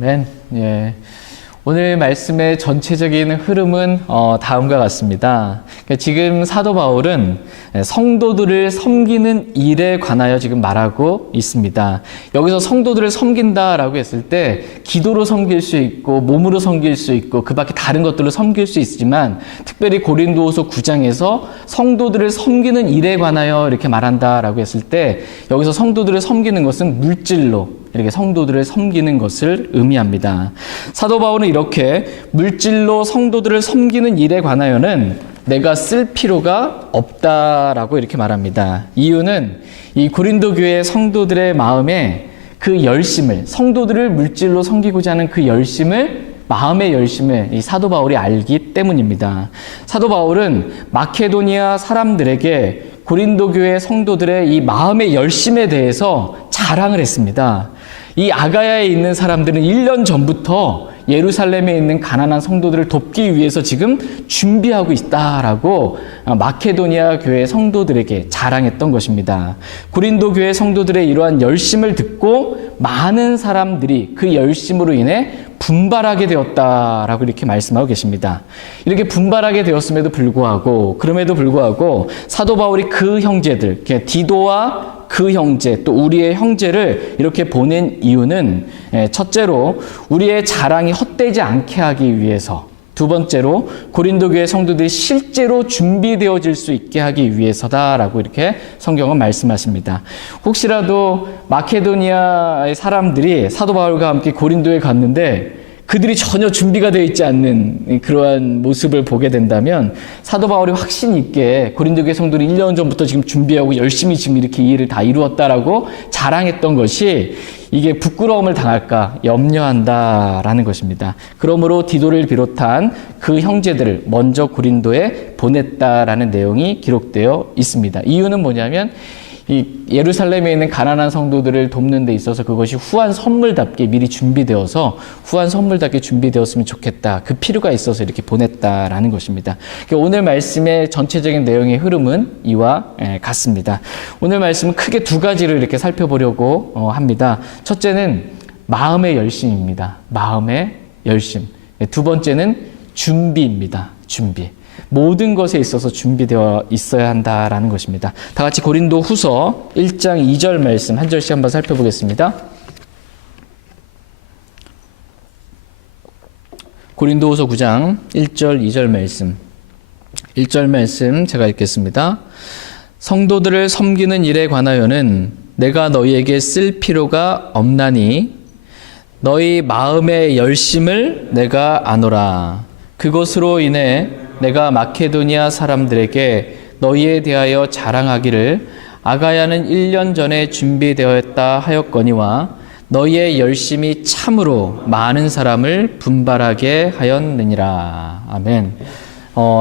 아멘. 예. 오늘 말씀의 전체적인 흐름은 다음과 같습니다. 그러니까 지금 사도 바울은 성도들을 섬기는 일에 관하여 지금 말하고 있습니다. 여기서 성도들을 섬긴다라고 했을 때 기도로 섬길 수 있고 몸으로 섬길 수 있고 그 밖에 다른 것들로 섬길 수 있지만 특별히 고린도후서 9장에서 성도들을 섬기는 일에 관하여 이렇게 말한다라고 했을 때 여기서 성도들을 섬기는 것은 물질로 이렇게 성도들을 섬기는 것을 의미합니다. 사도 바울은 이렇게 물질로 성도들을 섬기는 일에 관하여는 내가 쓸 필요가 없다라고 이렇게 말합니다. 이유는 이 고린도 교회 성도들의 마음에 그 열심을, 성도들을 물질로 섬기고자 하는 그 열심을, 마음의 열심을 이 사도 바울이 알기 때문입니다. 사도 바울은 마케도니아 사람들에게 고린도 교회 성도들의 이 마음의 열심에 대해서 자랑을 했습니다. 이 아가야에 있는 사람들은 1년 전부터 예루살렘에 있는 가난한 성도들을 돕기 위해서 지금 준비하고 있다라고 마케도니아 교회 성도들에게 자랑했던 것입니다. 고린도 교회 성도들의 이러한 열심을 듣고 많은 사람들이 그 열심으로 인해 분발하게 되었다라고 이렇게 말씀하고 계십니다. 이렇게 분발하게 되었음에도 불구하고, 그럼에도 불구하고 사도 바울이 그 형제들, 디도와 그 형제, 또 우리의 형제를 이렇게 보낸 이유는 첫째로 우리의 자랑이 헛되지 않게 하기 위해서, 두 번째로 고린도 교회 성도들이 실제로 준비되어질 수 있게 하기 위해서다라고 이렇게 성경은 말씀하십니다. 혹시라도 마케도니아의 사람들이 사도 바울과 함께 고린도에 갔는데 그들이 전혀 준비가 되어 있지 않는 그러한 모습을 보게 된다면 사도 바울이 확신 있게 고린도 교회 성도들이 1년 전부터 지금 준비하고 열심히 지금 이렇게 이 일을 다 이루었다라고 자랑했던 것이 이게 부끄러움을 당할까 염려한다라는 것입니다. 그러므로 디도를 비롯한 그 형제들을 먼저 고린도에 보냈다라는 내용이 기록되어 있습니다. 이유는 뭐냐면 이 예루살렘에 있는 가난한 성도들을 돕는 데 있어서 그것이 후한 선물답게 미리 준비되어서 후한 선물답게 준비되었으면 좋겠다. 그 필요가 있어서 이렇게 보냈다라는 것입니다. 오늘 말씀의 전체적인 내용의 흐름은 이와 같습니다. 오늘 말씀은 크게 두 가지를 이렇게 살펴보려고 합니다. 첫째는 마음의 열심입니다. 마음의 열심. 두 번째는 준비입니다. 준비. 모든 것에 있어서 준비되어 있어야 한다라는 것입니다. 다 같이 고린도 후서 1장 2절 말씀 한 절씩 한번 살펴보겠습니다. 고린도 후서 9장 1절 2절 말씀. 1절 말씀 제가 읽겠습니다. 성도들을 섬기는 일에 관하여는 내가 너희에게 쓸 필요가 없나니 너희 마음의 열심을 내가 아노라. 그것으로 인해 내가 마케도니아 사람들에게 너희에 대하여 자랑하기를 아가야는 1년 전에 준비되었다 하였거니와 너희의 열심이 참으로 많은 사람을 분발하게 하였느니라. 아멘.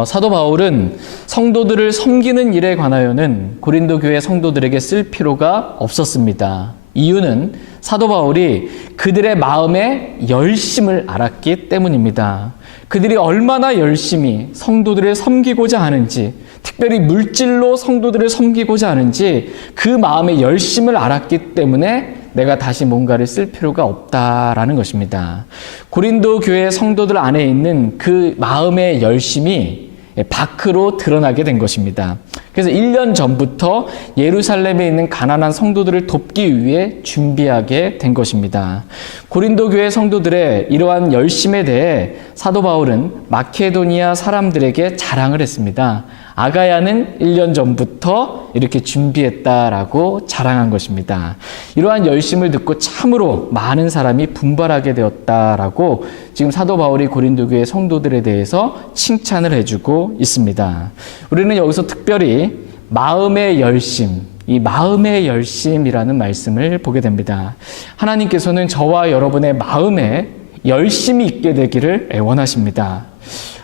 사도 바울은 성도들을 섬기는 일에 관하여는 고린도 교회 성도들에게 쓸 필요가 없었습니다. 이유는 사도 바울이 그들의 마음의 열심을 알았기 때문입니다. 그들이 얼마나 열심히 성도들을 섬기고자 하는지, 특별히 물질로 성도들을 섬기고자 하는지 그 마음의 열심을 알았기 때문에 내가 다시 뭔가를 쓸 필요가 없다라는 것입니다. 고린도 교회 성도들 안에 있는 그 마음의 열심이 밖으로 드러나게 된 것입니다. 그래서 1년 전부터 예루살렘에 있는 가난한 성도들을 돕기 위해 준비하게 된 것입니다. 고린도 교회 성도들의 이러한 열심에 대해 사도 바울은 마케도니아 사람들에게 자랑을 했습니다. 아가야는 1년 전부터 이렇게 준비했다라고 자랑한 것입니다. 이러한 열심을 듣고 참으로 많은 사람이 분발하게 되었다라고 지금 사도 바울이 고린도 교회 성도들에 대해서 칭찬을 해주고 있습니다. 우리는 여기서 특별히 마음의 열심, 이 마음의 열심이라는 말씀을 보게 됩니다. 하나님께서는 저와 여러분의 마음에 열심이 있게 되기를 원하십니다.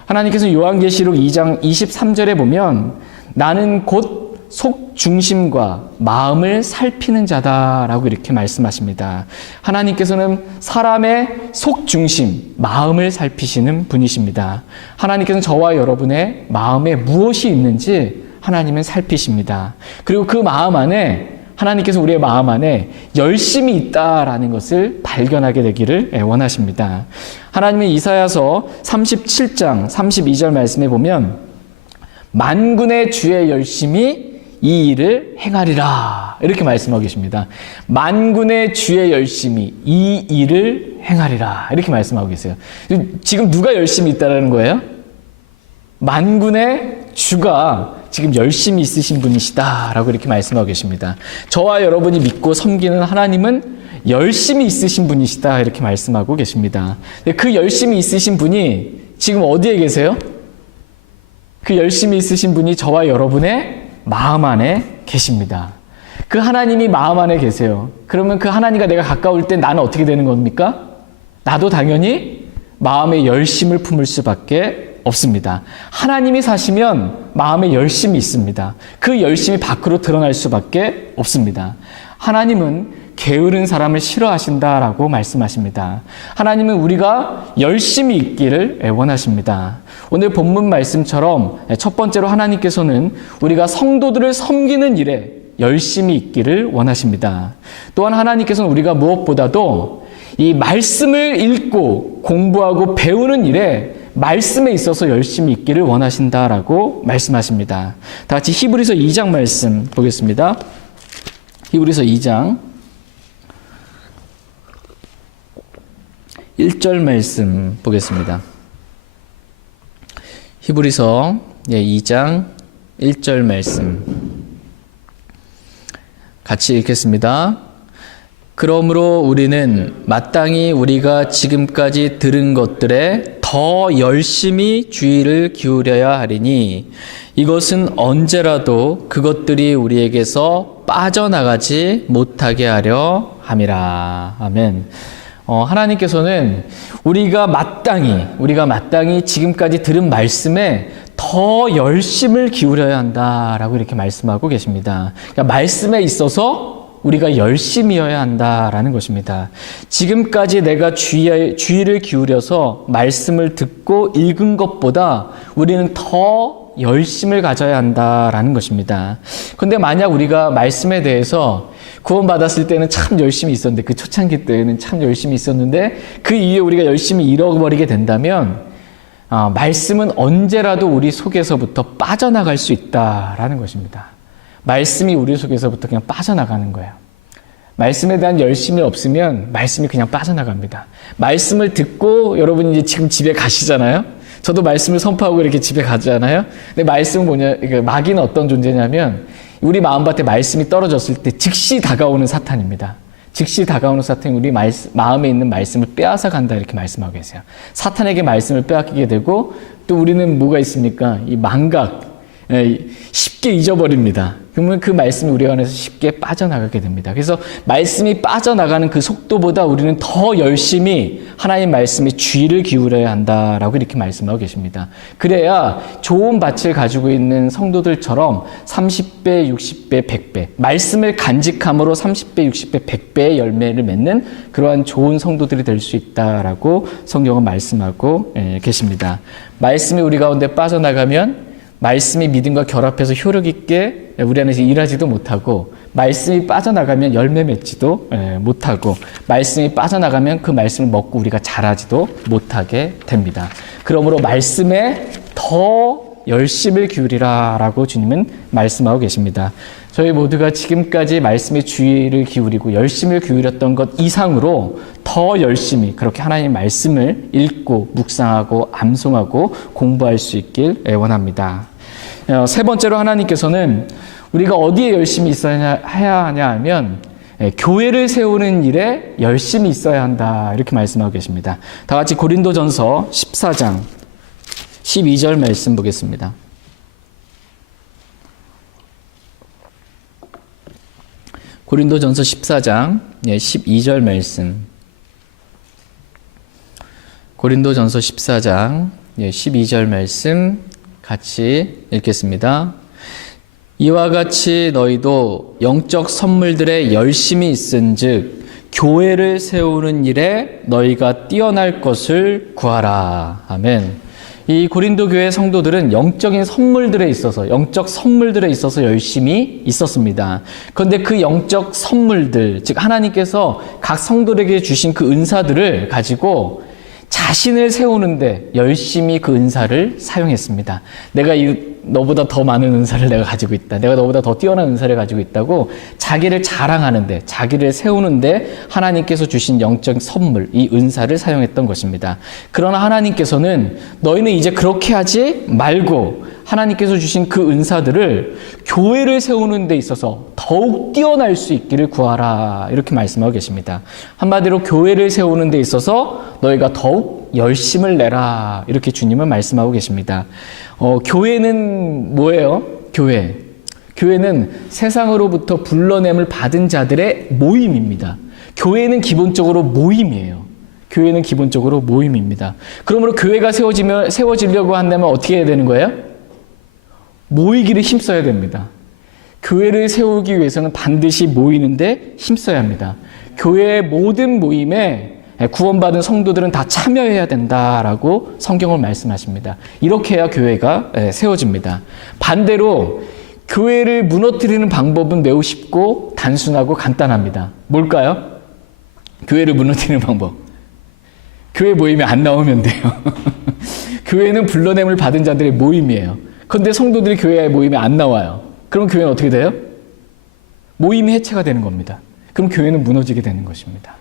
하나님께서는 요한계시록 2장 23절에 보면 나는 곧 속 중심과 마음을 살피는 자다라고 이렇게 말씀하십니다. 하나님께서는 사람의 속 중심, 마음을 살피시는 분이십니다. 하나님께서는 저와 여러분의 마음에 무엇이 있는지 하나님은 살피십니다. 그리고 그 마음 안에 하나님께서 우리의 마음 안에 열심이 있다라는 것을 발견하게 되기를 원하십니다. 하나님의 이사야서 37장 32절 말씀에 보면 만군의 주의 열심이 이 일을 행하리라 이렇게 말씀하고 계십니다. 만군의 주의 열심이 이 일을 행하리라 이렇게 말씀하고 계세요. 지금 누가 열심히 있다는 거예요? 만군의 주가 지금 열심히 있으신 분이시다라고 이렇게 말씀하고 계십니다. 저와 여러분이 믿고 섬기는 하나님은 열심히 있으신 분이시다 이렇게 말씀하고 계십니다. 그 열심히 있으신 분이 지금 어디에 계세요? 그 열심히 있으신 분이 저와 여러분의 마음 안에 계십니다. 그 하나님이 마음 안에 계세요. 그러면 그 하나님과 내가 가까울 때 나는 어떻게 되는 겁니까? 나도 당연히 마음에 열심을 품을 수밖에 없습니다. 하나님이 사시면 마음에 열심이 있습니다. 그 열심이 밖으로 드러날 수밖에 없습니다. 하나님은 게으른 사람을 싫어하신다라고 말씀하십니다. 하나님은 우리가 열심히 있기를 원하십니다. 오늘 본문 말씀처럼 첫 번째로 하나님께서는 우리가 성도들을 섬기는 일에 열심히 있기를 원하십니다. 또한 하나님께서는 우리가 무엇보다도 이 말씀을 읽고 공부하고 배우는 일에 말씀에 있어서 열심히 있기를 원하신다라고 말씀하십니다. 다 같이 히브리서 2장 말씀 보겠습니다. 히브리서 2장 1절 말씀 보겠습니다. 히브리서 2장 1절 말씀 같이 읽겠습니다. 그러므로 우리는 마땅히 우리가 지금까지 들은 것들에 더 열심히 주의를 기울여야 하리니 이것은 언제라도 그것들이 우리에게서 빠져나가지 못하게 하려 함이라. 아멘. 하나님께서는 우리가 마땅히 지금까지 들은 말씀에 더 열심을 기울여야 한다라고 이렇게 말씀하고 계십니다. 그러니까 말씀에 있어서 우리가 열심이어야 한다라는 것입니다. 지금까지 내가 주의를 기울여서 말씀을 듣고 읽은 것보다 우리는 더 열심을 가져야 한다라는 것입니다. 그런데 만약 우리가 말씀에 대해서 구원받았을 때는 참 열심히 있었는데, 그 초창기 때는 참 열심히 있었는데 그 이후에 우리가 열심히 잃어버리게 된다면 말씀은 언제라도 우리 속에서부터 빠져나갈 수 있다라는 것입니다. 말씀이 우리 속에서부터 그냥 빠져나가는 거예요. 말씀에 대한 열심이 없으면 말씀이 그냥 빠져나갑니다. 말씀을 듣고 여러분이 이제 지금 집에 가시잖아요. 저도 말씀을 선포하고 이렇게 집에 가잖아요. 근데 말씀은 마귀는 어떤 존재냐면 우리 마음밭에 말씀이 떨어졌을 때 즉시 다가오는 사탄입니다. 즉시 다가오는 사탄이 우리 마음에 있는 말씀을 빼앗아 간다 이렇게 말씀하고 계세요. 사탄에게 말씀을 빼앗기게 되고 또 우리는 뭐가 있습니까? 이 망각, 쉽게 잊어버립니다. 그러면 그 말씀이 우리 안에서 쉽게 빠져나가게 됩니다. 그래서 말씀이 빠져나가는 그 속도보다 우리는 더 열심히 하나님 말씀에 주의를 기울여야 한다라고 이렇게 말씀하고 계십니다. 그래야 좋은 밭을 가지고 있는 성도들처럼 30배, 60배, 100배 말씀을 간직함으로 30배, 60배, 100배의 열매를 맺는 그러한 좋은 성도들이 될 수 있다라고 성경은 말씀하고 계십니다. 말씀이 우리 가운데 빠져나가면 말씀이 믿음과 결합해서 효력 있게 우리 안에서 일하지도 못하고, 말씀이 빠져나가면 열매 맺지도 못하고, 말씀이 빠져나가면 그 말씀을 먹고 우리가 자라지도 못하게 됩니다. 그러므로 말씀에 더 열심을 기울이라라고 주님은 말씀하고 계십니다. 저희 모두가 지금까지 말씀에 주의를 기울이고 열심을 기울였던 것 이상으로 더 열심히 그렇게 하나님의 말씀을 읽고 묵상하고 암송하고 공부할 수 있길 원합니다. 세 번째로 하나님께서는 우리가 어디에 열심히 있어야 해야 하면 교회를 세우는 일에 열심히 있어야 한다 이렇게 말씀하고 계십니다. 다 같이 고린도전서 14장 12절 말씀 보겠습니다. 고린도전서 14장 12절 말씀. 고린도전서 14장 12절 말씀 같이 읽겠습니다. 이와 같이 너희도 영적 선물들에 열심히 있은즉 교회를 세우는 일에 너희가 뛰어날 것을 구하라. 아멘. 이 고린도 교회 성도들은 영적인 선물들에 있어서, 영적 선물들에 있어서 열심히 있었습니다. 그런데 그 영적 선물들, 즉 하나님께서 각 성도들에게 주신 그 은사들을 가지고 자신을 세우는데 열심히 그 은사를 사용했습니다. 내가 너보다 더 많은 은사를 내가 가지고 있다. 내가 너보다 더 뛰어난 은사를 가지고 있다고 자기를 자랑하는데, 자기를 세우는데 하나님께서 주신 영적 선물, 이 은사를 사용했던 것입니다. 그러나 하나님께서는 너희는 이제 그렇게 하지 말고 하나님께서 주신 그 은사들을 교회를 세우는 데 있어서 더욱 뛰어날 수 있기를 구하라, 이렇게 말씀하고 계십니다. 한마디로 교회를 세우는 데 있어서 너희가 더욱 열심을 내라, 이렇게 주님은 말씀하고 계십니다. 교회는 뭐예요? 교회는 세상으로부터 불러냄을 받은 자들의 모임입니다. 교회는 기본적으로 모임이에요. 교회는 기본적으로 모임입니다. 그러므로 교회가 세워지려고 한다면 어떻게 해야 되는 거예요? 모이기를 힘써야 됩니다. 교회를 세우기 위해서는 반드시 모이는데 힘써야 합니다. 교회의 모든 모임에 구원받은 성도들은 다 참여해야 된다라고 성경을 말씀하십니다. 이렇게 해야 교회가 세워집니다. 반대로 교회를 무너뜨리는 방법은 매우 쉽고 단순하고 간단합니다. 뭘까요? 교회를 무너뜨리는 방법. 교회 모임에 안 나오면 돼요. 교회는 불러냄을 받은 자들의 모임이에요. 그런데 성도들이 교회 모임에 안 나와요. 그럼 교회는 어떻게 돼요? 모임이 해체가 되는 겁니다. 그럼 교회는 무너지게 되는 것입니다.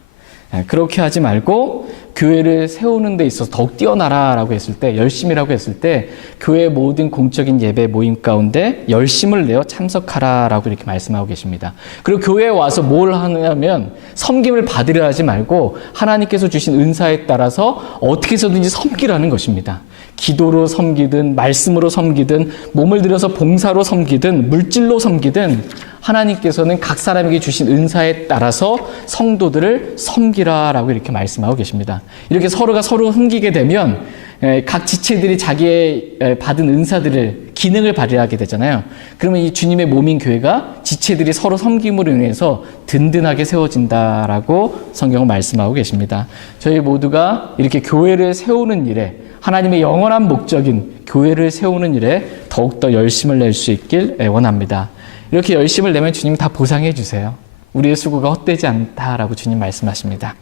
그렇게 하지 말고 교회를 세우는 데 있어서 더욱 뛰어나라라고 했을 때, 열심이라고 했을 때 교회의 모든 공적인 예배 모임 가운데 열심을 내어 참석하라라고 이렇게 말씀하고 계십니다. 그리고 교회에 와서 뭘 하냐면 섬김을 받으려 하지 말고 하나님께서 주신 은사에 따라서 어떻게 해서든지 섬기라는 것입니다. 기도로 섬기든 말씀으로 섬기든 몸을 들여서 봉사로 섬기든 물질로 섬기든 하나님께서는 각 사람에게 주신 은사에 따라서 성도들을 섬기라라고 이렇게 말씀하고 계십니다. 이렇게 서로가 서로 섬기게 되면 각 지체들이 자기의 받은 은사들을, 기능을 발휘하게 되잖아요. 그러면 이 주님의 몸인 교회가 지체들이 서로 섬김으로 인해서 든든하게 세워진다라고 성경은 말씀하고 계십니다. 저희 모두가 이렇게 교회를 세우는 일에, 하나님의 영원한 목적인 교회를 세우는 일에 더욱더 열심을 낼 수 있길 원합니다. 이렇게 열심을 내면 주님 다 보상해 주세요. 우리의 수고가 헛되지 않다라고 주님 말씀하십니다.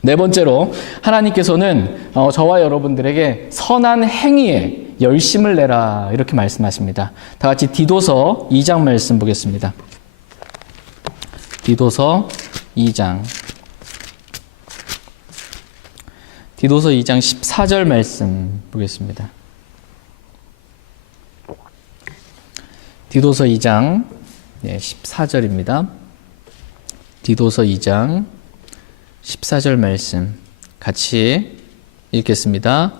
네 번째로 하나님께서는 저와 여러분들에게 선한 행위에 열심을 내라, 이렇게 말씀하십니다. 다 같이 디도서 2장 말씀 보겠습니다. 디도서 2장 14절 말씀 보겠습니다. 디도서 2장 14절입니다. 디도서 2장 14절 말씀 같이 읽겠습니다.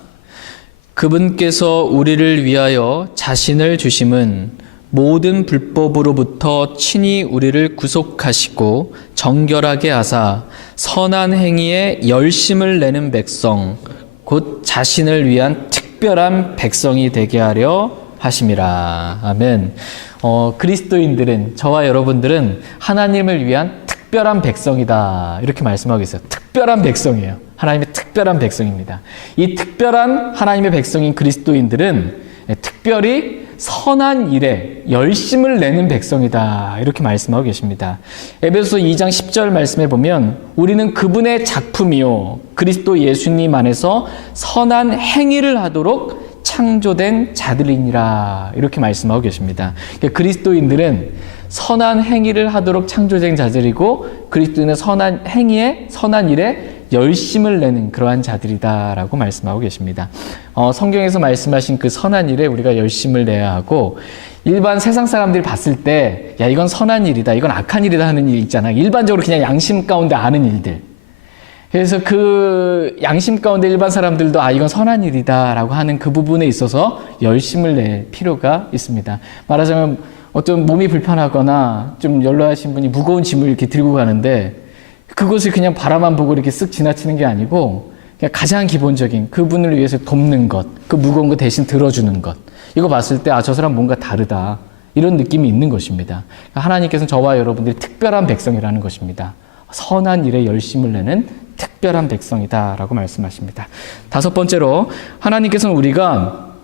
그분께서 우리를 위하여 자신을 주심은 모든 불법으로부터 친히 우리를 구속하시고 정결하게 하사 선한 행위에 열심을 내는 백성, 곧 자신을 위한 특별한 백성이 되게 하려 하심이라. 아멘. 그리스도인들은, 저와 여러분들은 하나님을 위한 특별한 백성이다, 이렇게 말씀하고 있어요. 특별한 백성이에요. 하나님의 특별한 백성입니다. 이 특별한 하나님의 백성인 그리스도인들은 특별히 선한 일에 열심을 내는 백성이다, 이렇게 말씀하고 계십니다. 에베소서 2장 10절 말씀해 보면 우리는 그분의 작품이요 그리스도 예수님 안에서 선한 행위를 하도록 창조된 자들이니라, 이렇게 말씀하고 계십니다. 그러니까 그리스도인들은 선한 행위를 하도록 창조된 자들이고 그리스도인은 선한 행위에, 선한 일에 열심을 내는 그러한 자들이다라고 말씀하고 계십니다. 성경에서 말씀하신 그 선한 일에 우리가 열심을 내야 하고, 일반 세상 사람들이 봤을 때 야, 이건 선한 일이다, 이건 악한 일이다 하는 일 있잖아요. 일반적으로 그냥 양심 가운데 아는 일들. 그래서 그 양심 가운데 일반 사람들도 이건 선한 일이다 라고 하는 그 부분에 있어서 열심을 낼 필요가 있습니다. 말하자면 어떤 몸이 불편하거나 좀 연로하신 분이 무거운 짐을 이렇게 들고 가는데 그것을 그냥 바라만 보고 이렇게 쓱 지나치는 게 아니고 그냥 가장 기본적인 그분을 위해서 돕는 것, 그 무거운 거 대신 들어주는 것, 이거 봤을 때 저 사람 뭔가 다르다, 이런 느낌이 있는 것입니다. 하나님께서는 저와 여러분들이 특별한 백성이라는 것입니다. 선한 일에 열심을 내는 특별한 백성이다라고 말씀하십니다. 다섯 번째로 하나님께서는 우리가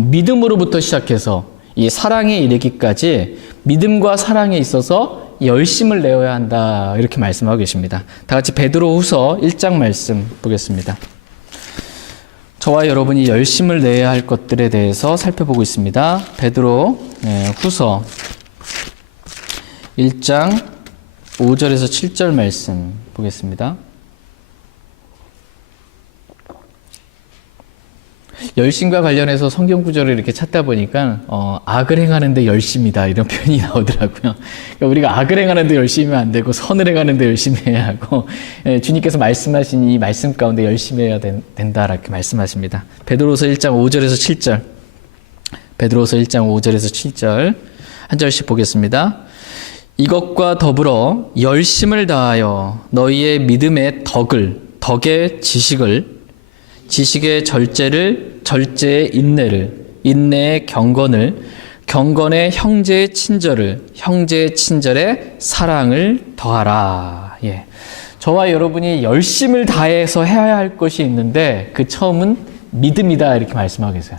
믿음으로부터 시작해서 이 사랑에 이르기까지 믿음과 사랑에 있어서 열심을 내어야 한다 이렇게 말씀하고 계십니다. 다 같이 베드로후서 1장 말씀 보겠습니다. 저와 여러분이 열심을 내야 할 것들에 대해서 살펴보고 있습니다. 베드로후서 1장 5절에서 7절 말씀 보겠습니다. 열심과 관련해서 성경 구절을 이렇게 찾다 보니까 악을 행하는데 열심이다 이런 표현이 나오더라고요. 그러니까 우리가 악을 행하는데 열심히 하면 안 되고 선을 행하는데 열심히 해야 하고 주님께서 말씀하신 이 말씀 가운데 열심히 해야 된다 이렇게 말씀하십니다. 베드로서 1장 5절에서 7절 베드로서 1장 5절에서 7절 한 절씩 보겠습니다. 이것과 더불어 열심을 다하여 너희의 믿음의 덕의 지식을 지식의 절제를, 절제의 인내를, 인내의 경건을, 경건의 형제의 친절을, 형제의 친절에 사랑을 더하라. 예. 저와 여러분이 열심을 다해서 해야 할 것이 있는데 그 처음은 믿음이다 이렇게 말씀하고 계세요.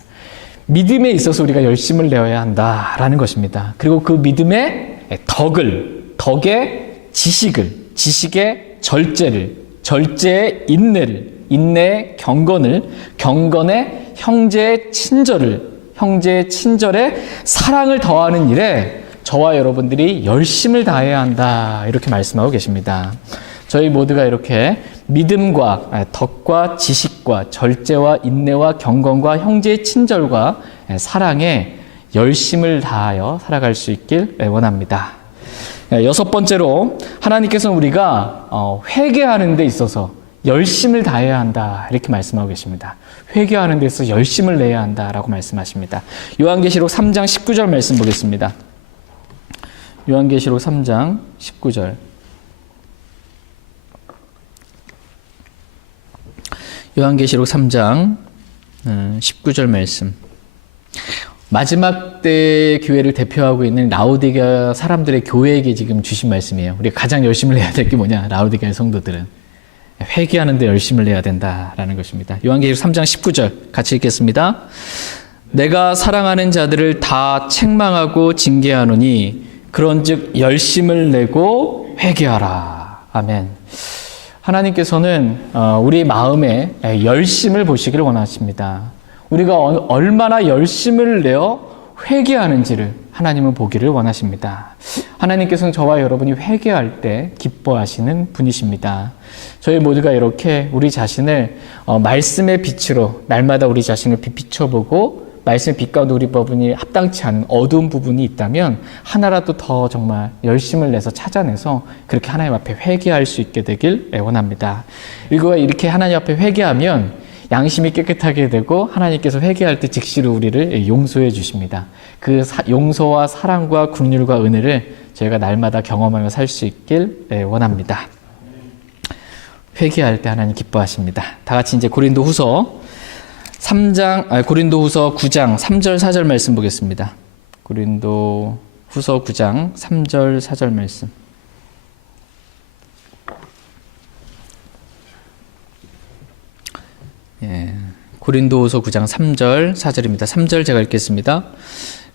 믿음에 있어서 우리가 열심을 내어야 한다라는 것입니다. 그리고 그 믿음의 덕의 지식을, 지식의 절제를, 절제의 인내를, 인내의 경건을, 경건의 형제의 친절을, 형제의 친절에 사랑을 더하는 일에 저와 여러분들이 열심을 다해야 한다 이렇게 말씀하고 계십니다. 저희 모두가 이렇게 믿음과 덕과 지식과 절제와 인내와 경건과 형제의 친절과 사랑에 열심을 다하여 살아갈 수 있길 원합니다. 여섯 번째로 하나님께서는 우리가 회개하는 데 있어서 열심을 다해야 한다 이렇게 말씀하고 계십니다. 회개하는 데 있어서 열심을 내야 한다라고 말씀하십니다. 요한계시록 3장 19절 말씀 보겠습니다. 요한계시록 3장 19절 요한계시록 3장 19절 말씀. 마지막 때의 교회를 대표하고 있는 라오디게아 사람들의 교회에게 지금 주신 말씀이에요. 우리가 가장 열심을 내야 될 게 뭐냐? 라오디게아 성도들은 회개하는 데 열심을 내야 된다라는 것입니다. 요한계시록 3장 19절 같이 읽겠습니다. 내가 사랑하는 자들을 다 책망하고 징계하노니 그런즉 열심을 내고 회개하라. 아멘. 하나님께서는 우리 마음에 열심을 보시기를 원하십니다. 우리가 얼마나 열심을 내어 회개하는지를 하나님은 보기를 원하십니다. 하나님께서는 저와 여러분이 회개할 때 기뻐하시는 분이십니다. 저희 모두가 이렇게 우리 자신을 말씀의 빛으로 날마다 우리 자신을 비춰보고 말씀의 빛 가운데 우리 부분이 합당치 않은 어두운 부분이 있다면 하나라도 더 정말 열심을 내서 찾아내서 그렇게 하나님 앞에 회개할 수 있게 되길 원합니다. 그리고 이렇게 하나님 앞에 회개하면 양심이 깨끗하게 되고 하나님께서 회개할 때 즉시로 우리를 용서해 주십니다. 그 용서와 사랑과 긍휼과 은혜를 저희가 날마다 경험하며 살 수 있길 원합니다. 회개할 때 하나님 기뻐하십니다. 다 같이 이제 고린도후서 9장 3절 4절 말씀 보겠습니다. 고린도후서 9장 3절 4절 말씀. 예, 고린도후서 9장 3절 4절입니다. 3절 제가 읽겠습니다.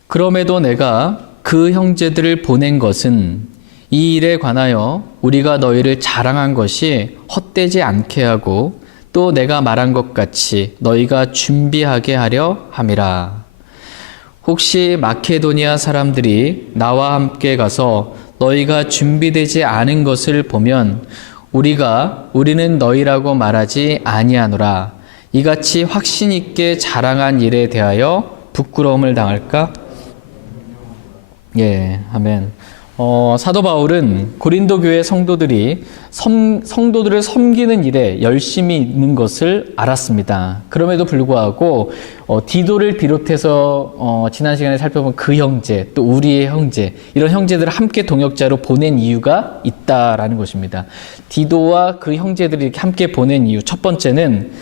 그럼에도 내가 그 형제들을 보낸 것은 이 일에 관하여 우리가 너희를 자랑한 것이 헛되지 않게 하고 또 내가 말한 것 같이 너희가 준비하게 하려 함이라. 혹시 마케도니아 사람들이 나와 함께 가서 너희가 준비되지 않은 것을 보면 우리는 너희라고 말하지 아니하노라. 이같이 확신 있게 자랑한 일에 대하여 부끄러움을 당할까? 예, 아멘. 사도 바울은 고린도 교회 성도들이 성도들을 섬기는 일에 열심히 있는 것을 알았습니다. 그럼에도 불구하고 디도를 비롯해서 지난 시간에 살펴본 그 형제, 또 우리의 형제, 이런 형제들을 함께 동역자로 보낸 이유가 있다라는 것입니다. 디도와 그 형제들이 이렇게 함께 보낸 이유, 첫 번째는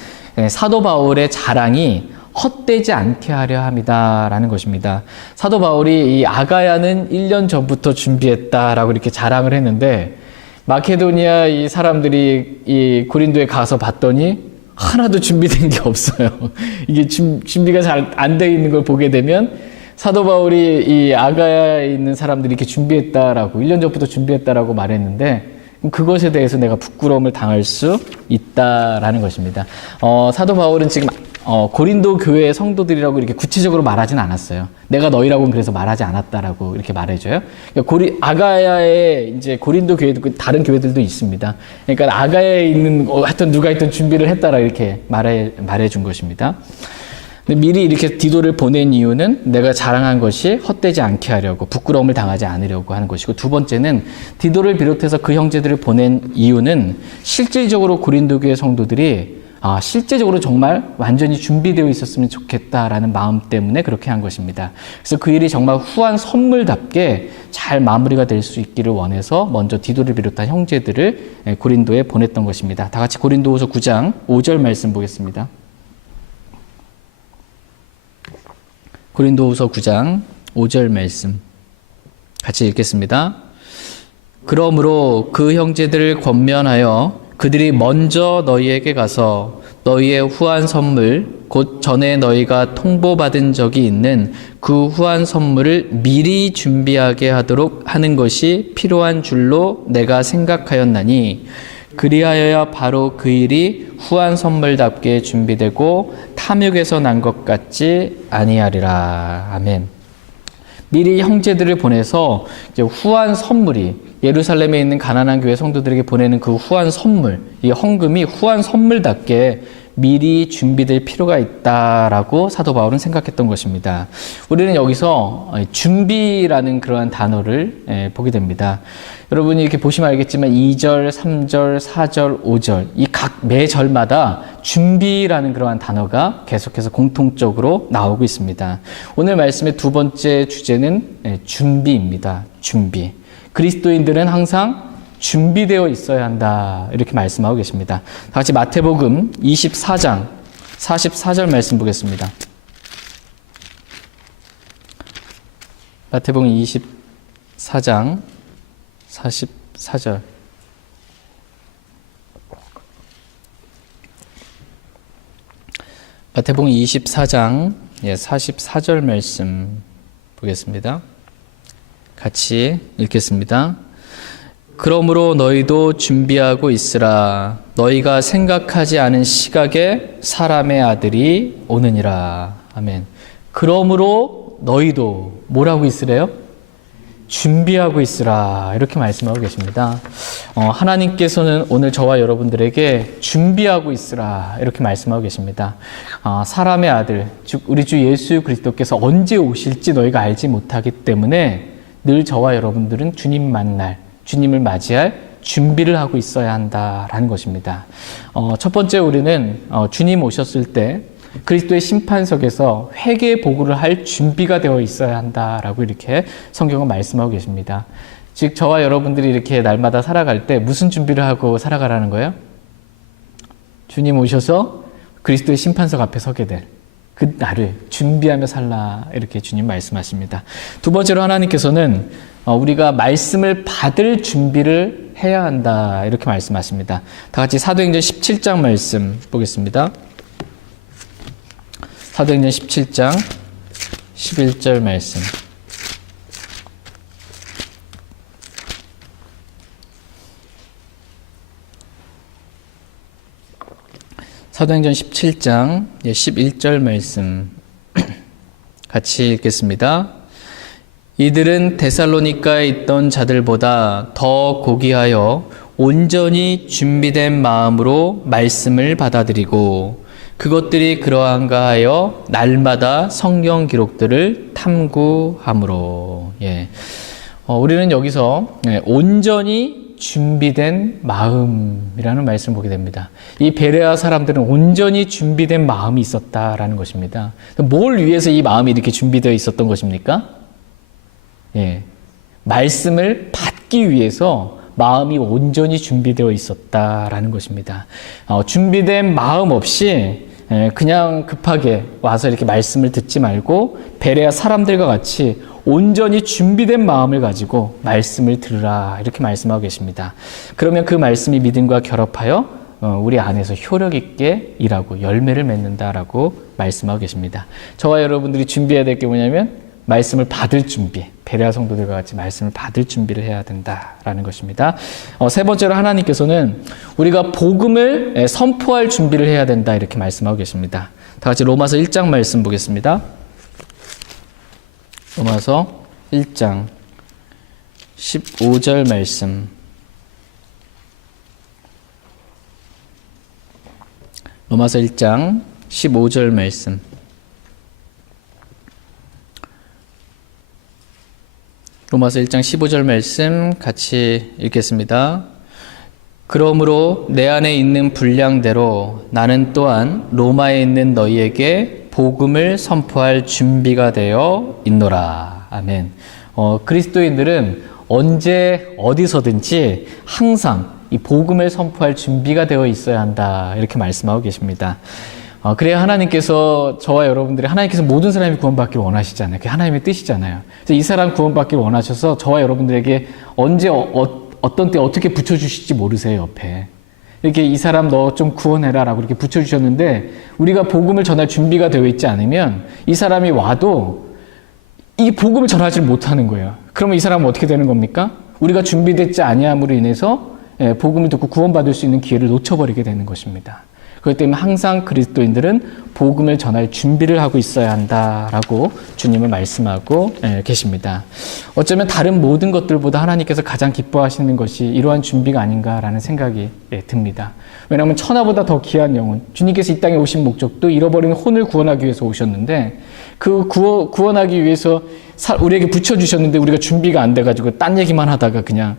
사도 바울의 자랑이 헛되지 않게 하려 합니다라는 것입니다. 사도 바울이 이 아가야는 1년 전부터 준비했다라고 이렇게 자랑을 했는데 마케도니아 이 사람들이 이 고린도에 가서 봤더니 하나도 준비된 게 없어요. 이게 준비가 잘 안 돼 있는 걸 보게 되면 사도 바울이 이 아가야에 있는 사람들이 이렇게 준비했다라고 1년 전부터 준비했다라고 말했는데 그것에 대해서 내가 부끄러움을 당할 수 있다라는 것입니다. 사도 바울은 지금 고린도 교회의 성도들이라고 이렇게 구체적으로 말하진 않았어요. 내가 너희라고는 그래서 말하지 않았다라고 이렇게 말해줘요. 그러니까 아가야에 이제 고린도 교회도 다른 교회들도 있습니다. 그러니까 아가야에 있는 하여튼 누가 있든 준비를 했다라 이렇게 말해준 것입니다. 근데 미리 이렇게 디도를 보낸 이유는 내가 자랑한 것이 헛되지 않게 하려고, 부끄러움을 당하지 않으려고 하는 것이고, 두 번째는 디도를 비롯해서 그 형제들을 보낸 이유는 실질적으로 고린도 교회 성도들이 실제적으로 정말 완전히 준비되어 있었으면 좋겠다라는 마음 때문에 그렇게 한 것입니다. 그래서 그 일이 정말 후한 선물답게 잘 마무리가 될 수 있기를 원해서 먼저 디도를 비롯한 형제들을 고린도에 보냈던 것입니다. 다 같이 고린도후서 9장 5절 말씀 보겠습니다. 고린도후서 9장 5절 말씀 같이 읽겠습니다. 그러므로 그 형제들을 권면하여 그들이 먼저 너희에게 가서 너희의 후한 선물 곧 전에 너희가 통보받은 적이 있는 그 후한 선물을 미리 준비하게 하도록 하는 것이 필요한 줄로 내가 생각하였나니 그리하여야 바로 그 일이 후한 선물답게 준비되고 탐욕에서 난 것 같지 아니하리라. 아멘. 미리 형제들을 보내서 이제 후한 선물이 예루살렘에 있는 가난한 교회 성도들에게 보내는 그 후한 선물, 이 헌금이 후한 선물답게 미리 준비될 필요가 있다라고 사도 바울은 생각했던 것입니다. 우리는 여기서 준비라는 그러한 단어를 보게 됩니다. 여러분이 이렇게 보시면 알겠지만 2절, 3절, 4절, 5절 이 각 매 절마다 준비라는 그러한 단어가 계속해서 공통적으로 나오고 있습니다. 오늘 말씀의 두 번째 주제는 준비입니다. 준비. 그리스도인들은 항상 준비되어 있어야 한다 이렇게 말씀하고 계십니다. 다 같이 마태복음 24장 44절 말씀 보겠습니다. 마태복음 24장 44절. 마태복음 24장 44절 말씀 보겠습니다. 같이 읽겠습니다. 그러므로 너희도 준비하고 있으라. 너희가 생각하지 않은 시각에 사람의 아들이 오느니라. 아멘. 그러므로 너희도 뭐라고 있으래요? 준비하고 있으라. 이렇게 말씀하고 계십니다. 하나님께서는 오늘 저와 여러분들에게 준비하고 있으라. 이렇게 말씀하고 계십니다. 사람의 아들, 즉 우리 주 예수 그리스도께서 언제 오실지 너희가 알지 못하기 때문에 늘 저와 여러분들은 주님 만날, 주님을 맞이할 준비를 하고 있어야 한다라는 것입니다. 첫 번째 우리는 주님 오셨을 때 그리스도의 심판석에서 회개 보고를 할 준비가 되어 있어야 한다라고 이렇게 성경은 말씀하고 계십니다. 즉 저와 여러분들이 이렇게 날마다 살아갈 때 무슨 준비를 하고 살아가라는 거예요? 주님 오셔서 그리스도의 심판석 앞에 서게 될 그 날을 준비하며 살라 이렇게 주님 말씀하십니다. 두 번째로 하나님께서는 우리가 말씀을 받을 준비를 해야 한다 이렇게 말씀하십니다. 다 같이 사도행전 17장 말씀 보겠습니다. 사도행전 17장 11절 말씀. 사도행전 17장 11절 말씀 같이 읽겠습니다. 이들은 데살로니가에 있던 자들보다 더 고귀하여 온전히 준비된 마음으로 말씀을 받아들이고 그것들이 그러한가 하여 날마다 성경 기록들을 탐구함으로. 우리는 여기서 온전히 준비된 마음이라는 말씀을 보게 됩니다. 이 베레아 사람들은 온전히 준비된 마음이 있었다라는 것입니다. 뭘 위해서 이 마음이 이렇게 준비되어 있었던 것입니까? 말씀을 받기 위해서 마음이 온전히 준비되어 있었다라는 것입니다. 준비된 마음 없이 그냥 급하게 와서 이렇게 말씀을 듣지 말고 베레아 사람들과 같이 온전히 준비된 마음을 가지고 말씀을 들으라 이렇게 말씀하고 계십니다. 그러면 그 말씀이 믿음과 결합하여 우리 안에서 효력 있게 일하고 열매를 맺는다라고 말씀하고 계십니다. 저와 여러분들이 준비해야 될 게 뭐냐면 말씀을 받을 준비, 베레아 성도들과 같이 말씀을 받을 준비를 해야 된다라는 것입니다. 세 번째로 하나님께서는 우리가 복음을 선포할 준비를 해야 된다 이렇게 말씀하고 계십니다. 다 같이 로마서 1장 말씀 보겠습니다. 로마서 1장 15절 말씀. 로마서 1장 15절 말씀. 로마서 1장 15절 말씀 같이 읽겠습니다. 그러므로 내 안에 있는 분량대로 나는 또한 로마에 있는 너희에게 복음을 선포할 준비가 되어 있노라. 아멘. 그리스도인들은 언제 어디서든지 항상 이 복음을 선포할 준비가 되어 있어야 한다 이렇게 말씀하고 계십니다. 그래야 하나님께서 저와 여러분들이 하나님께서 모든 사람이 구원받기를 원하시잖아요. 그게 하나님의 뜻이잖아요. 그래서 이 사람 구원받기를 원하셔서 저와 여러분들에게 언제 어떤 때 어떻게 붙여주실지 모르세요. 옆에 이렇게 이 사람 너 좀 구원해라 라고 이렇게 붙여주셨는데 우리가 복음을 전할 준비가 되어 있지 않으면 이 사람이 와도 이 복음을 전하지 못하는 거예요. 그러면 이 사람은 어떻게 되는 겁니까? 우리가 준비되지 아니함으로 인해서 복음을 듣고 구원받을 수 있는 기회를 놓쳐버리게 되는 것입니다. 그렇기 때문에 항상 그리스도인들은 복음을 전할 준비를 하고 있어야 한다라고 주님은 말씀하고 계십니다. 어쩌면 다른 모든 것들보다 하나님께서 가장 기뻐하시는 것이 이러한 준비가 아닌가라는 생각이 듭니다. 왜냐하면 천하보다 더 귀한 영혼, 주님께서 이 땅에 오신 목적도 잃어버린 혼을 구원하기 위해서 오셨는데 그 구원하기 위해서 우리에게 붙여주셨는데 우리가 준비가 안 돼가지고 딴 얘기만 하다가 그냥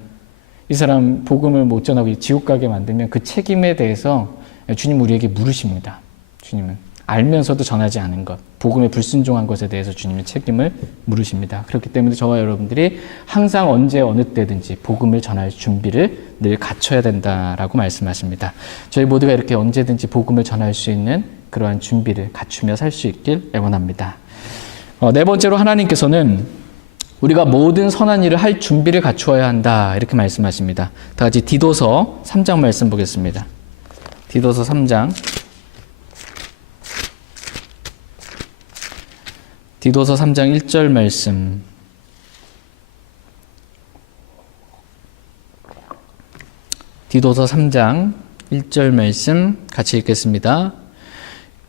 이 사람 복음을 못 전하고 지옥 가게 만들면 그 책임에 대해서 주님 우리에게 물으십니다. 주님은 알면서도 전하지 않은 것, 복음에 불순종한 것에 대해서 주님은 책임을 물으십니다. 그렇기 때문에 저와 여러분들이 항상 언제 어느 때든지 복음을 전할 준비를 늘 갖춰야 된다라고 말씀하십니다. 저희 모두가 이렇게 언제든지 복음을 전할 수 있는 그러한 준비를 갖추며 살 수 있길 애원합니다. 네 번째로 하나님께서는 우리가 모든 선한 일을 할 준비를 갖추어야 한다 이렇게 말씀하십니다. 다 같이 디도서 3장 말씀 보겠습니다. 디도서 3장 디도서 3장 1절 말씀. 디도서 3장 1절 말씀 같이 읽겠습니다.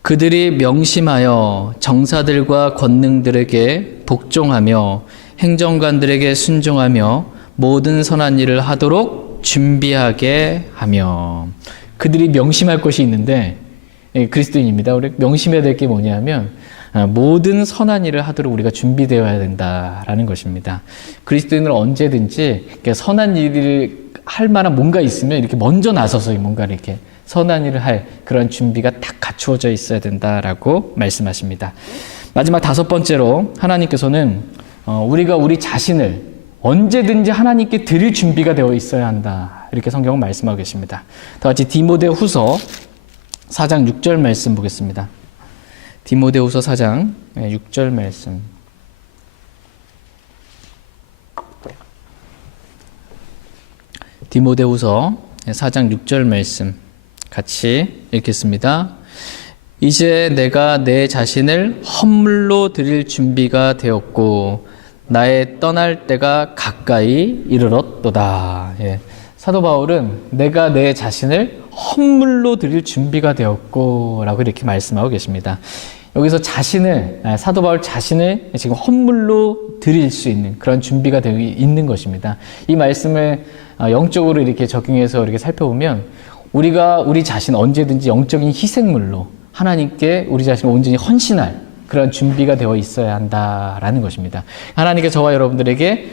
그들이 명심하여 정사들과 권능들에게 복종하며 행정관들에게 순종하며 모든 선한 일을 하도록 준비하게 하며. 그들이 명심할 것이 있는데 그리스도인입니다. 우리 명심해야 될 게 뭐냐면 모든 선한 일을 하도록 우리가 준비되어야 된다라는 것입니다. 그리스도인은 언제든지 선한 일을 할 만한 뭔가 있으면 이렇게 먼저 나서서 뭔가 이렇게 선한 일을 할 그런 준비가 딱 갖추어져 있어야 된다라고 말씀하십니다. 마지막 다섯 번째로 하나님께서는 우리가 우리 자신을 언제든지 하나님께 드릴 준비가 되어 있어야 한다. 이렇게 성경은 말씀하고 계십니다. 다 같이 디모데후서 4장 6절 말씀 보겠습니다. 디모데후서 4장 6절 말씀. 디모데후서 4장 6절 말씀 같이 읽겠습니다. 이제 내가 내 자신을 헌물로 드릴 준비가 되었고 나의 떠날 때가 가까이 이르렀도다. 사도 바울은 내가 내 자신을 헌물로 드릴 준비가 되었고 라고 이렇게 말씀하고 계십니다. 여기서 자신을, 사도 바울 자신을 지금 헌물로 드릴 수 있는 그런 준비가 되어 있는 것입니다. 이 말씀을 영적으로 이렇게 적용해서 이렇게 살펴보면 우리가 우리 자신 언제든지 영적인 희생물로 하나님께 우리 자신을 온전히 헌신할 그런 준비가 되어 있어야 한다라는 것입니다. 하나님께 저와 여러분들에게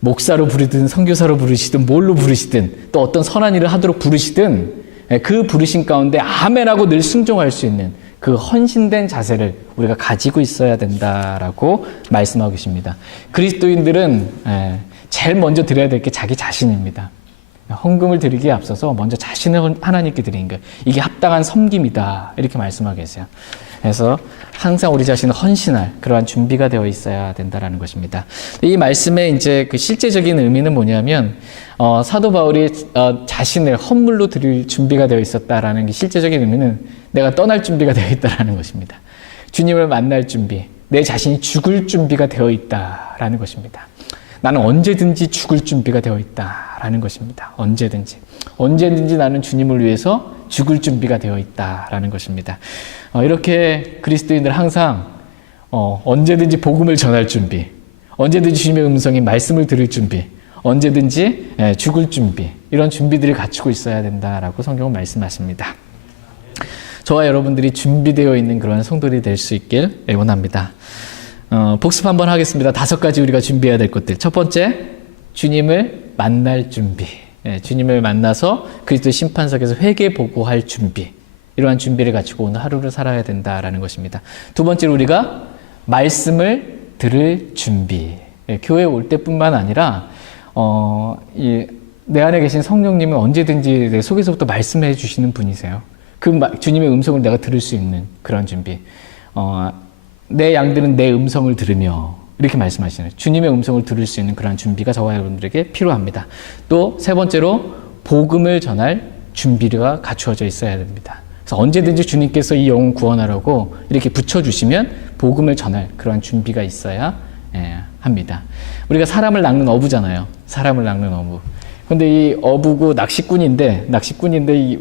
목사로 부르든 선교사로 부르시든 뭘로 부르시든 또 어떤 선한 일을 하도록 부르시든 그 부르심 가운데 아멘하고 늘 순종할 수 있는 그 헌신된 자세를 우리가 가지고 있어야 된다라고 말씀하고 계십니다. 그리스도인들은 제일 먼저 드려야 될 게 자기 자신입니다. 헌금을 드리기에 앞서서 먼저 자신을 하나님께 드리는 거예요. 이게 합당한 섬김이다. 이렇게 말씀하고 계세요. 그래서 항상 우리 자신을 헌신할 그러한 준비가 되어 있어야 된다라는 것입니다. 이 말씀의 이제 그 실제적인 의미는 뭐냐면, 사도 바울이 자신을 헌물로 드릴 준비가 되어 있었다라는 게 실제적인 의미는 내가 떠날 준비가 되어 있다라는 것입니다. 주님을 만날 준비, 내 자신이 죽을 준비가 되어 있다라는 것입니다. 나는 언제든지 죽을 준비가 되어 있다라는 것입니다. 언제든지 나는 주님을 위해서 죽을 준비가 되어 있다라는 것입니다. 이렇게 그리스도인들 항상 언제든지 복음을 전할 준비, 언제든지 주님의 음성이 말씀을 들을 준비, 언제든지 죽을 준비, 이런 준비들을 갖추고 있어야 된다라고 성경은 말씀하십니다. 저와 여러분들이 준비되어 있는 그런 성도들이 될 수 있길 원합니다. 복습 한번 하겠습니다. 5가지 우리가 준비해야 될 것들. 첫 번째, 주님을 만날 준비. 주님을 만나서 그리스도 심판석에서 회개 보고할 준비. 이러한 준비를 갖추고 오늘 하루를 살아야 된다라는 것입니다. 두 번째로 우리가 말씀을 들을 준비. 교회에 올 때뿐만 아니라 내 안에 계신 성령님은 언제든지 내 속에서부터 말씀해 주시는 분이세요. 주님의 음성을 내가 들을 수 있는 그런 준비. 내 양들은 내 음성을 들으며, 이렇게 말씀하시는 주님의 음성을 들을 수 있는 그런 준비가 저와 여러분들에게 필요합니다. 또 세 번째로 복음을 전할 준비가 갖추어져 있어야 됩니다. 그래서 언제든지 주님께서 이 영혼 구원하라고 이렇게 붙여주시면 복음을 전할 그런 준비가 있어야 합니다. 우리가 사람을 낚는 어부잖아요. 사람을 낚는 어부. 근데 이 어부고 낚시꾼인데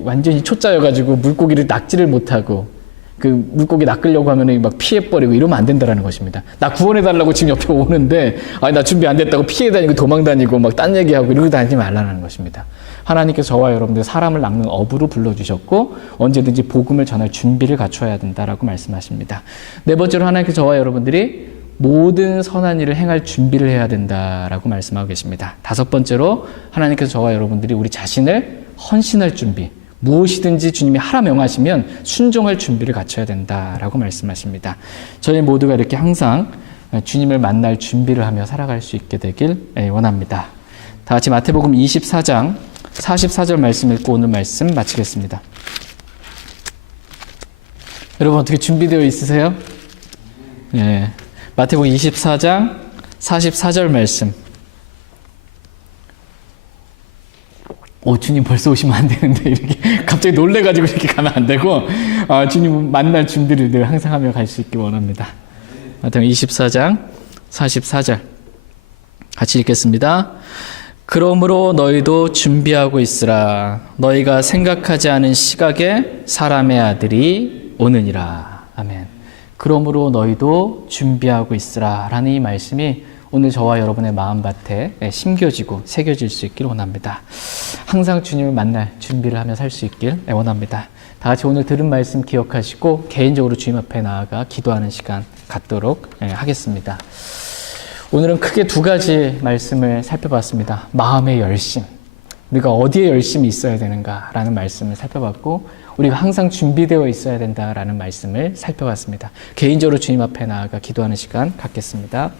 완전히 초짜여가지고 물고기를 낚지를 못하고 그 물고기 낚으려고 하면 막 피해버리고 이러면 안 된다는 것입니다. 나 구원해달라고 지금 옆에 오는데, 나 준비 안 됐다고 피해 다니고 도망 다니고 막 딴 얘기하고 이러고 다니지 말라는 것입니다. 하나님께서 저와 여러분들 사람을 낚는 어부로 불러주셨고, 언제든지 복음을 전할 준비를 갖춰야 된다라고 말씀하십니다. 네 번째로 하나님께서 저와 여러분들이 모든 선한 일을 행할 준비를 해야 된다라고 말씀하고 계십니다. 다섯 번째로 하나님께서 저와 여러분들이 우리 자신을 헌신할 준비, 무엇이든지 주님이 하라 명하시면 순종할 준비를 갖춰야 된다라고 말씀하십니다. 저희 모두가 이렇게 항상 주님을 만날 준비를 하며 살아갈 수 있게 되길 원합니다. 다 같이 마태복음 24장 44절 말씀 읽고 오늘 말씀 마치겠습니다. 여러분 어떻게 준비되어 있으세요? 네. 마태복음 24장 44절 말씀. 주님 벌써 오시면 안 되는데 이렇게 갑자기 놀래가지고 이렇게 가면 안 되고 주님 만날 준비를 늘 항상 하며 갈 수 있길 원합니다. 마태복음 24장 44절 같이 읽겠습니다. 그러므로 너희도 준비하고 있으라. 너희가 생각하지 않은 시각에 사람의 아들이 오느니라. 아멘. 그러므로 너희도 준비하고 있으라 라는 이 말씀이 오늘 저와 여러분의 마음밭에 심겨지고 새겨질 수 있길 원합니다. 항상 주님을 만날 준비를 하며 살 수 있길 원합니다. 다 같이 오늘 들은 말씀 기억하시고 개인적으로 주님 앞에 나아가 기도하는 시간 갖도록 하겠습니다. 오늘은 크게 2가지 말씀을 살펴봤습니다. 마음의 열심, 우리가 어디에 열심이 있어야 되는가라는 말씀을 살펴봤고, 우리가 항상 준비되어 있어야 된다라는 말씀을 살펴봤습니다. 개인적으로 주님 앞에 나아가 기도하는 시간 갖겠습니다.